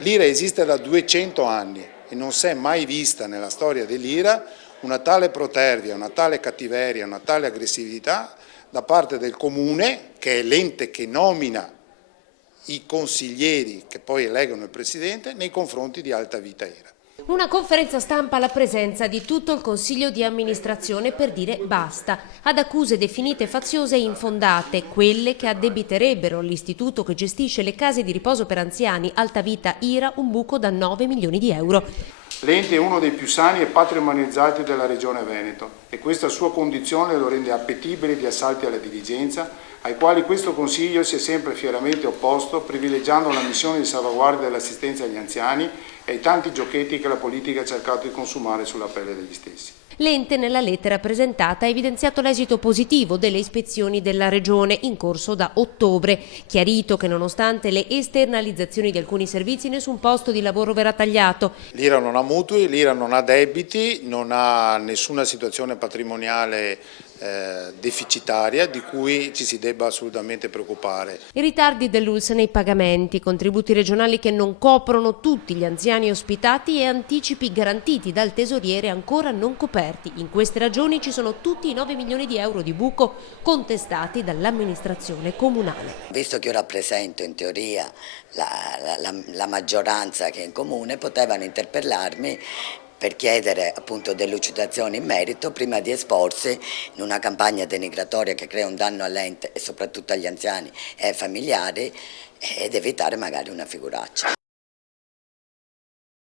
L'IRA esiste da 200 anni e non si è mai vista nella storia dell'IRA una tale protervia, una tale cattiveria, una tale aggressività da parte del Comune, che è l'ente che nomina i consiglieri che poi eleggono il Presidente, nei confronti di Alta Vita IRA. Una conferenza stampa alla presenza di tutto il Consiglio di amministrazione per dire basta ad accuse definite faziose e infondate, quelle che addebiterebbero all'istituto che gestisce le case di riposo per anziani Alta Vita IRA un buco da 9 milioni di euro. L'ente è uno dei più sani e patrimonializzati della Regione Veneto e questa sua condizione lo rende appetibile di assalti alla diligenza ai quali questo Consiglio si è sempre fieramente opposto, privilegiando la missione di salvaguardia dell'assistenza agli anziani e ai tanti giochetti che la politica ha cercato di consumare sulla pelle degli stessi. L'ente nella lettera presentata ha evidenziato l'esito positivo delle ispezioni della Regione in corso da ottobre, chiarito che nonostante le esternalizzazioni di alcuni servizi nessun posto di lavoro verrà tagliato. L'IRA non ha mutui, l'IRA non ha debiti, non ha nessuna situazione patrimoniale deficitaria di cui ci si debba assolutamente preoccupare. I ritardi dell'ULSS nei pagamenti, contributi regionali che non coprono tutti gli anziani ospitati e anticipi garantiti dal tesoriere ancora non coperti. In queste ragioni ci sono tutti i 9 milioni di euro di buco contestati dall'amministrazione comunale. Visto che io rappresento in teoria la maggioranza che è in comune, potevano interpellarmi per chiedere appunto delucidazioni in merito prima di esporsi in una campagna denigratoria che crea un danno all'ente e soprattutto agli anziani e ai familiari ed evitare magari una figuraccia.